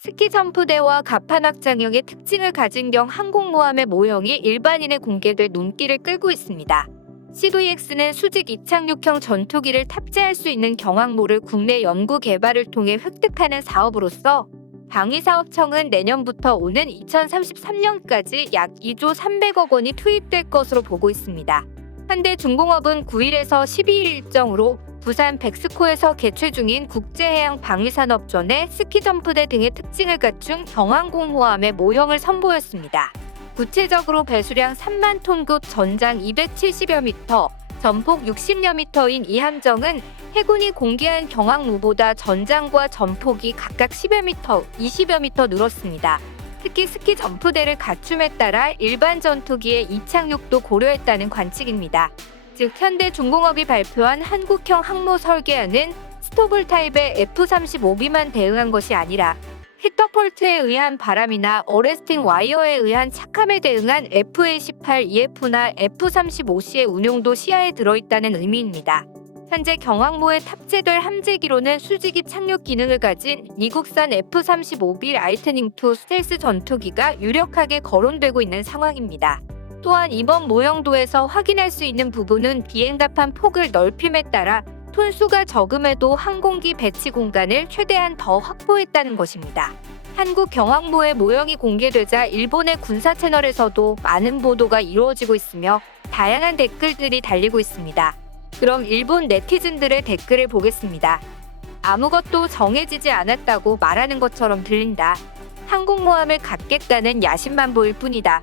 스키 점프대와 가판악장형의 특징을 가진 경 항공모함의 모형이 일반인에 공개돼 눈길을 끌고 있습니다. CVX는 수직 이착륙형 전투기를 탑재할 수 있는 경항모를 국내 연구 개발을 통해 획득하는 사업으로서 방위사업청은 내년부터 오는 2033년까지 약 2조 300억 원이 투입될 것으로 보고 있습니다. 현대중공업은 9일에서 12일 일정으로 부산 백스코에서 개최 중인 국제해양방위산업전의 스키점프대 등의 특징을 갖춘 경항공모함의 모형을 선보였습니다. 구체적으로 배수량 3만 톤급 전장 270여 미터, 전폭 60여 미터인 이 함정은 해군이 공개한 경항모보다 전장과 전폭이 각각 10여 미터, 20여 미터 늘었습니다. 특히 스키 점프대를 갖춤에 따라 일반 전투기의 이착륙도 고려했다는 관측입니다. 즉 현대중공업이 발표한 한국형 항모 설계안은 스토블 타입의 F-35B만 대응한 것이 아니라 히터폴트에 의한 바람이나 어레스팅 와이어에 의한 착함에 대응한 FA-18EF나 F-35C의 운용도 시야에 들어있다는 의미입니다. 현재 경항모에 탑재될 함재기로는 수직이 착륙 기능을 가진 미국산 F-35B 라이트닝2 스텔스 전투기가 유력하게 거론되고 있는 상황입니다. 또한 이번 모형도에서 확인할 수 있는 부분은 비행갑판 폭을 넓힘에 따라 톤수가 적음에도 항공기 배치 공간을 최대한 더 확보했다는 것입니다. 한국 경항모의 모형이 공개되자 일본의 군사 채널에서도 많은 보도가 이루어지고 있으며 다양한 댓글들이 달리고 있습니다. 그럼 일본 네티즌들의 댓글을 보겠습니다. 아무것도 정해지지 않았다고 말하는 것처럼 들린다. 항공모함을 갖겠다는 야심만 보일 뿐이다.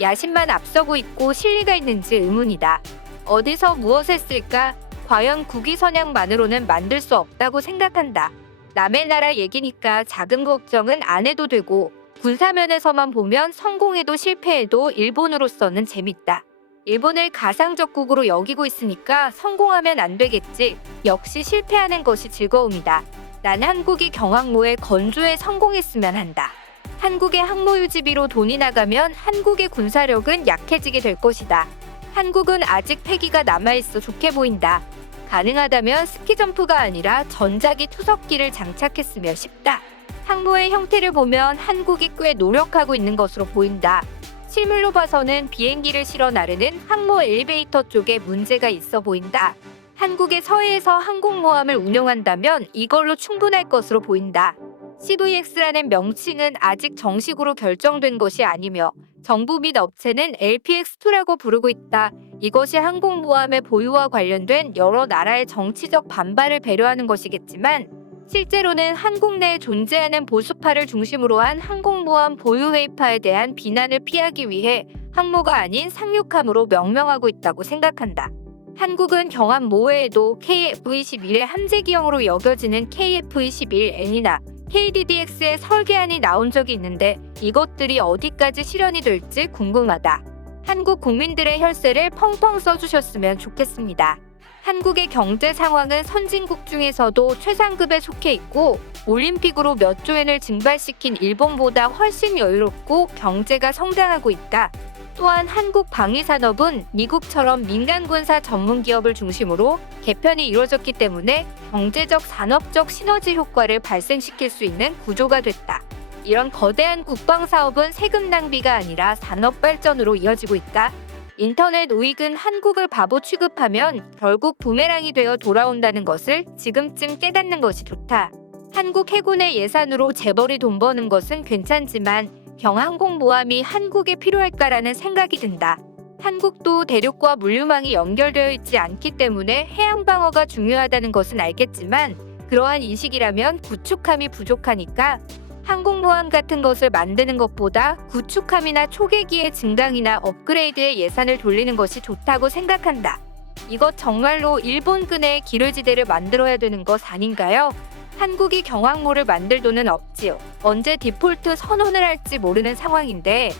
야심만 앞서고 있고 실리가 있는지 의문이다. 어디서 무엇을 쓸까? 과연 국위선양만으로는 만들 수 없다고 생각한다. 남의 나라 얘기니까 작은 걱정은 안 해도 되고 군사면에서만 보면 성공해도 실패해도 일본으로서는 재밌다. 일본을 가상적국으로 여기고 있으니까 성공하면 안 되겠지. 역시 실패하는 것이 즐거움이다. 난 한국이 경항모의 건조에 성공했으면 한다. 한국의 항모 유지비로 돈이 나가면 한국의 군사력은 약해지게 될 것이다. 한국은 아직 패기가 남아있어 좋게 보인다. 가능하다면 스키점프가 아니라 전자기 투석기를 장착했으면 싶다. 항모의 형태를 보면 한국이 꽤 노력하고 있는 것으로 보인다. 실물로 봐서는 비행기를 실어 나르는 항모 엘리베이터 쪽에 문제가 있어 보인다. 한국의 서해에서 항공모함을 운영한다면 이걸로 충분할 것으로 보인다. CVX라는 명칭은 아직 정식으로 결정된 것이 아니며 정부 및 업체는 LPX2라고 부르고 있다. 이것이 항공모함의 보유와 관련된 여러 나라의 정치적 반발을 배려하는 것이겠지만 실제로는 한국 내에 존재하는 보수파를 중심으로 한 항공모함 보유 회의파에 대한 비난을 피하기 위해 항모가 아닌 상륙함으로 명명하고 있다고 생각한다. 한국은 경함모 외에도 KF-21의 함재기형으로 여겨지는 KF-21N이나 KDDX의 설계안이 나온 적이 있는데 이것들이 어디까지 실현이 될지 궁금하다. 한국 국민들의 혈세를 펑펑 써주셨으면 좋겠습니다. 한국의 경제 상황은 선진국 중에서도 최상급에 속해 있고 올림픽으로 몇 조엔을 증발시킨 일본보다 훨씬 여유롭고 경제가 성장하고 있다. 또한 한국 방위산업은 미국처럼 민간군사 전문기업을 중심으로 개편이 이루어졌기 때문에 경제적 산업적 시너지 효과를 발생시킬 수 있는 구조가 됐다. 이런 거대한 국방사업은 세금 낭비가 아니라 산업 발전으로 이어지고 있다. 인터넷 우익은 한국을 바보 취급하면 결국 부메랑이 되어 돌아온다는 것을 지금쯤 깨닫는 것이 좋다. 한국 해군의 예산으로 재벌이 돈 버는 것은 괜찮지만 경항공모함이 한국에 필요할까라는 생각이 든다. 한국도 대륙과 물류망이 연결되어 있지 않기 때문에 해양방어가 중요하다는 것은 알겠지만 그러한 인식이라면 구축함이 부족하니까 항공모함 같은 것을 만드는 것보다 구축함이나 초계기의 증강이나 업그레이드에 예산을 돌리는 것이 좋다고 생각한다. 이것 정말로 일본근해의 기뢰지대를 만들어야 되는 것 아닌가요? 한국이 경항모를 만들 돈은 없지요. 언제 디폴트 선언을 할지 모르는 상황인데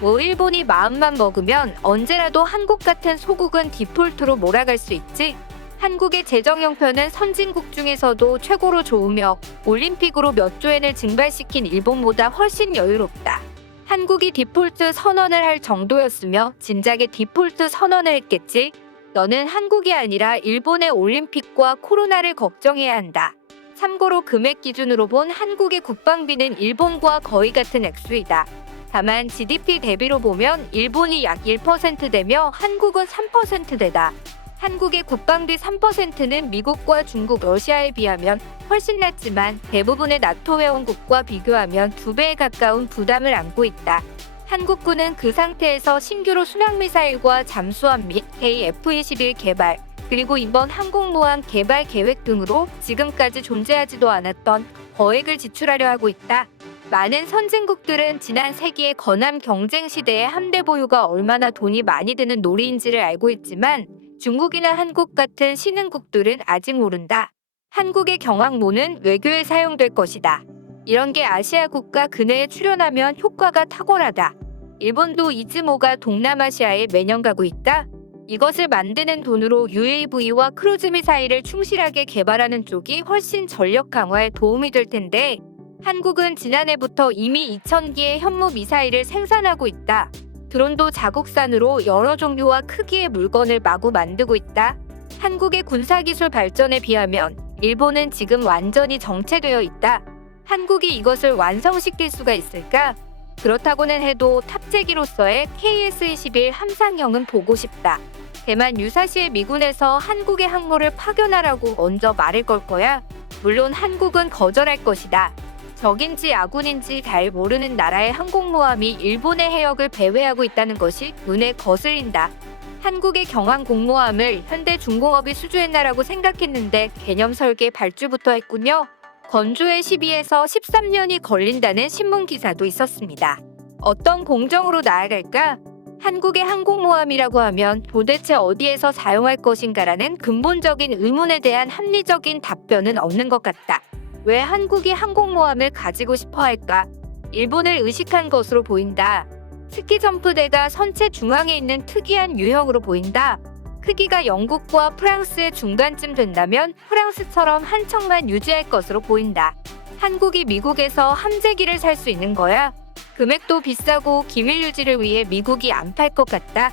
뭐 일본이 마음만 먹으면 언제라도 한국 같은 소국은 디폴트로 몰아갈 수 있지. 한국의 재정 형편은 선진국 중에서도 최고로 좋으며 올림픽으로 몇 조엔을 증발시킨 일본보다 훨씬 여유롭다. 한국이 디폴트 선언을 할 정도였으며 진작에 디폴트 선언을 했겠지. 너는 한국이 아니라 일본의 올림픽과 코로나를 걱정해야 한다. 참고로 금액 기준으로 본 한국의 국방비는 일본과 거의 같은 액수이다. 다만 GDP 대비로 보면 일본이 약 1%대며 한국은 3%대다. 한국의 국방비 3%는 미국과 중국, 러시아에 비하면 훨씬 낮지만 대부분의 나토 회원국과 비교하면 2배에 가까운 부담을 안고 있다. 한국군은 그 상태에서 신규로 순항미사일과 잠수함 및 KF-21 개발, 그리고 이번 항공모함 개발 계획 등으로 지금까지 존재하지도 않았던 거액을 지출하려 하고 있다. 많은 선진국들은 지난 세기의 건함 경쟁 시대에 함대 보유가 얼마나 돈이 많이 드는 놀이인지를 알고 있지만 중국이나 한국 같은 신흥국들은 아직 모른다. 한국의 경항모는 외교에 사용될 것이다. 이런 게 아시아 국가 근해에 출현하면 효과가 탁월하다. 일본도 이즈모가 동남아시아에 매년 가고 있다. 이것을 만드는 돈으로 UAV와 크루즈 미사일을 충실하게 개발하는 쪽이 훨씬 전력 강화에 도움이 될 텐데 한국은 지난해부터 이미 2,000기의 현무 미사일을 생산하고 있다. 드론도 자국산으로 여러 종류와 크기의 물건을 마구 만들고 있다. 한국의 군사기술 발전에 비하면 일본은 지금 완전히 정체되어 있다. 한국이 이것을 완성시킬 수가 있을까? 그렇다고는 해도 탑재기로서의 KS-21 함상형은 보고 싶다. 대만 유사시에 미군에서 한국의 항모를 파견하라고 먼저 말을 걸 거야. 물론 한국은 거절할 것이다. 적인지 아군인지 잘 모르는 나라의 항공모함이 일본의 해역을 배회하고 있다는 것이 눈에 거슬린다. 한국의 경항공모함을 현대중공업이 수주했나라고 생각했는데 개념 설계 발주부터 했군요. 건조에 12에서 13년이 걸린다는 신문 기사도 있었습니다. 어떤 공정으로 나아갈까? 한국의 항공모함이라고 하면 도대체 어디에서 사용할 것인가라는 근본적인 의문에 대한 합리적인 답변은 없는 것 같다. 왜 한국이 항공모함을 가지고 싶어 할까? 일본을 의식한 것으로 보인다. 스키점프대가 선체 중앙에 있는 특이한 유형으로 보인다. 크기가 영국과 프랑스의 중간쯤 된다면 프랑스처럼 한 척만 유지할 것으로 보인다. 한국이 미국에서 함재기를 살 수 있는 거야? 금액도 비싸고 기밀 유지를 위해 미국이 안 팔 것 같다.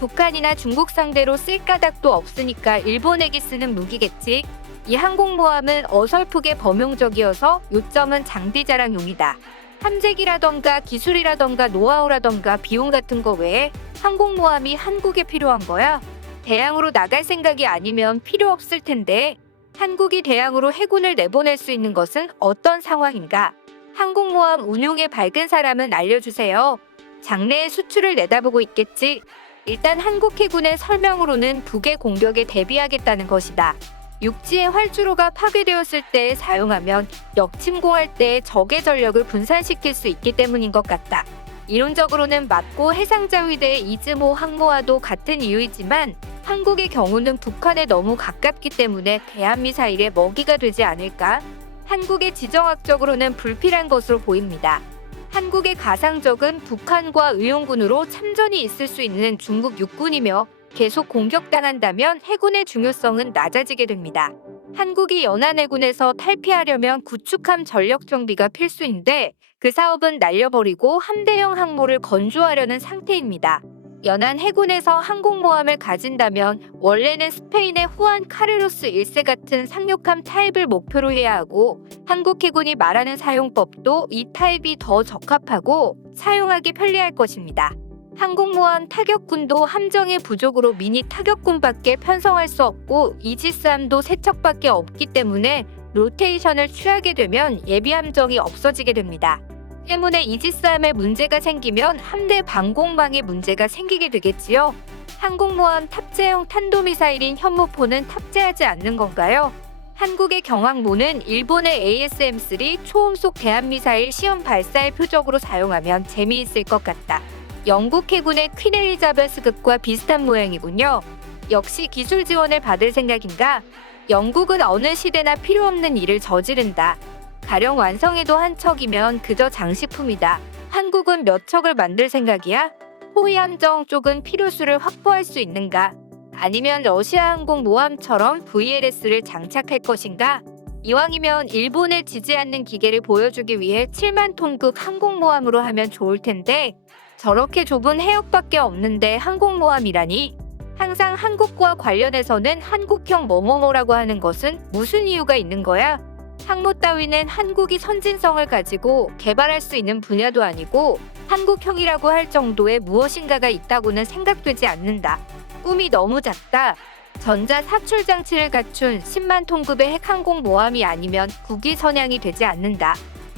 북한이나 중국 상대로 쓸 까닭도 없으니까 일본에게 쓰는 무기겠지. 이 항공모함은 어설프게 범용적이어서 요점은 장비 자랑용이다. 함재기라던가 기술이라던가 노하우라던가 비용 같은 거 외에 항공모함이 한국에 필요한 거야? 대양으로 나갈 생각이 아니면 필요 없을 텐데 한국이 대양으로 해군을 내보낼 수 있는 것은 어떤 상황인가? 항공모함 운용에 밝은 사람은 알려주세요. 장래의 수출을 내다보고 있겠지. 일단 한국 해군의 설명으로는 북의 공격에 대비하겠다는 것이다. 육지의 활주로가 파괴되었을 때 사용하면 역침공할 때 적의 전력을 분산시킬 수 있기 때문인 것 같다. 이론적으로는 맞고 해상자위대의 이즈모 항모와도 같은 이유이지만 한국의 경우는 북한에 너무 가깝기 때문에 대한미사일의 먹이가 되지 않을까? 한국의 지정학적으로는 불필요한 것으로 보입니다. 한국의 가상적은 북한과 의용군으로 참전이 있을 수 있는 중국 육군이며 계속 공격당한다면 해군의 중요성은 낮아지게 됩니다. 한국이 연안해군에서 탈피하려면 구축함 전력 정비가 필수인데 그 사업은 날려버리고 함대형 항모를 건조하려는 상태입니다. 연안 해군에서 항공모함을 가진다면 원래는 스페인의 후안 카르로스 1세 같은 상륙함 타입을 목표로 해야 하고 한국 해군이 말하는 사용법도 이 타입이 더 적합하고 사용하기 편리할 것입니다. 항공모함 타격군도 함정의 부족으로 미니 타격군밖에 편성할 수 없고 이지스함도 3척밖에 없기 때문에 로테이션을 취하게 되면 예비 함정이 없어지게 됩니다. 때문에 이지스함에 문제가 생기면 함대 방공망에 문제가 생기게 되겠지요. 항공모함 탑재형 탄도미사일인 현무포는 탑재하지 않는 건가요? 한국의 경항모는 일본의 ASM-3 초음속 대한미사일 시험 발사의 표적으로 사용하면 재미있을 것 같다. 영국 해군의 퀸 엘리자베스급과 비슷한 모양이군요. 역시 기술 지원을 받을 생각인가? 영국은 어느 시대나 필요 없는 일을 저지른다. 가령 완성해도 한 척이면 그저 장식품이다. 한국은 몇 척을 만들 생각이야? 호위함정 쪽은 필요수를 확보할 수 있는가? 아니면 러시아 항공모함처럼 VLS를 장착할 것인가? 이왕이면 일본을 지지 않는 기계를 보여주기 위해 7만 톤급 항공모함으로 하면 좋을 텐데 저렇게 좁은 해역밖에 없는데 항공모함이라니? 항상 한국과 관련해서는 한국형 뭐뭐뭐라고 하는 것은 무슨 이유가 있는 거야? 항모 따위는 한국이 선진성을 가지고 개발할 수 있는 분야도 아니고 한국형이라고 할 정도의 무엇인가가 있다고는 생각되지 않는다. 꿈이 너무 작다. 전자 사출 장치를 갖춘 10만 톤급의 핵항공모함이 아니면 국위 선양이 되지 않는다.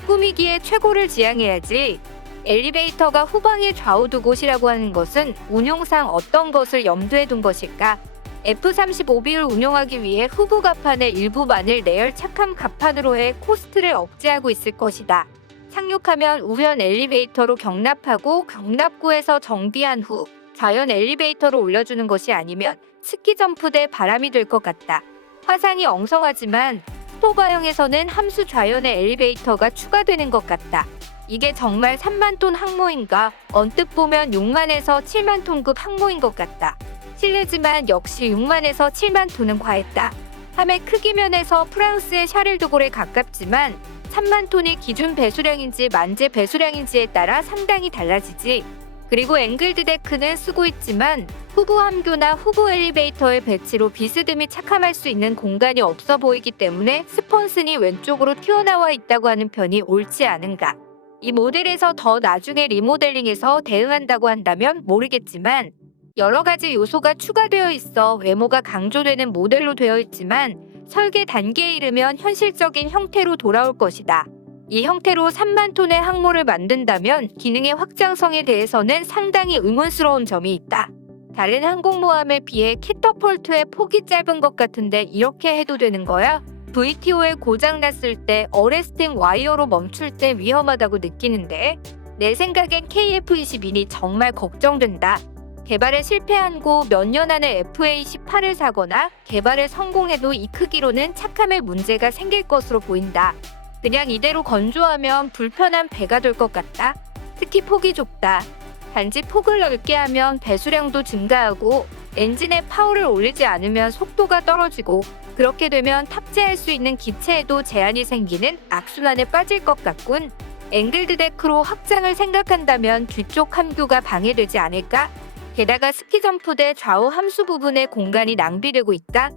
꾸미기에 최고를 지향해야지. 엘리베이터가 후방에 좌우 두 곳이라고 하는 것은 운용상 어떤 것을 염두에 둔 것일까? F-35B를 운용하기 위해 후부 갑판의 일부만을 내열 착함 갑판으로 해 코스트를 억제하고 있을 것이다. 착륙하면 우연 엘리베이터로 경납하고 경납구에서 정비한 후 자연 엘리베이터로 올려주는 것이 아니면 스키점프대 바람이 될 것 같다. 화상이 엉성하지만 스토바형에서는 함수 좌연의 엘리베이터가 추가되는 것 같다. 이게 정말 3만 톤 항모인가? 언뜻 보면 6만에서 7만 톤급 항모인 것 같다. 실례지만 역시 6만에서 7만 톤은 과했다. 함의 크기 면에서 프랑스의 샤를드골에 가깝지만 3만 톤이 기준 배수량인지 만재 배수량인지에 따라 상당히 달라지지. 그리고 앵글드 데크는 쓰고 있지만 후부 함교나 후부 엘리베이터의 배치로 비스듬히 착함할 수 있는 공간이 없어 보이기 때문에 스폰슨이 왼쪽으로 튀어나와 있다고 하는 편이 옳지 않은가. 이 모델에서 더 나중에 리모델링해서 대응한다고 한다면 모르겠지만 여러 가지 요소가 추가되어 있어 외모가 강조되는 모델로 되어 있지만 설계 단계에 이르면 현실적인 형태로 돌아올 것이다. 이 형태로 3만 톤의 항모를 만든다면 기능의 확장성에 대해서는 상당히 의문스러운 점이 있다. 다른 항공모함에 비해 캐터폴트의 폭이 짧은 것 같은데 이렇게 해도 되는 거야? VTO에 고장났을 때 어레스팅 와이어로 멈출 때 위험하다고 느끼는데 내 생각엔 KF-22니 정말 걱정된다. 개발에 실패한 고 몇 년 안에 FA-18을 사거나 개발에 성공해도 이 크기로는 착함에 문제가 생길 것으로 보인다. 그냥 이대로 건조하면 불편한 배가 될 것 같다. 특히 폭이 좁다. 단지 폭을 넓게 하면 배수량도 증가하고 엔진의 파워를 올리지 않으면 속도가 떨어지고 그렇게 되면 탑재할 수 있는 기체에도 제한이 생기는 악순환에 빠질 것 같군. 앵글드 데크로 확장을 생각한다면 뒤쪽 함교가 방해되지 않을까? 게다가 스키점프대 좌우 함수 부분에 공간이 낭비되고 있다.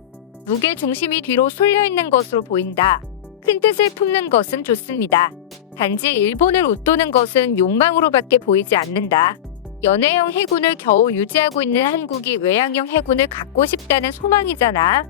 무게 중심이 뒤로 쏠려 있는 것으로 보인다. 큰 뜻을 품는 것은 좋습니다. 단지 일본을 웃도는 것은 욕망으로밖에 보이지 않는다. 연해형 해군을 겨우 유지하고 있는 한국이 외양형 해군을 갖고 싶다는 소망이잖아.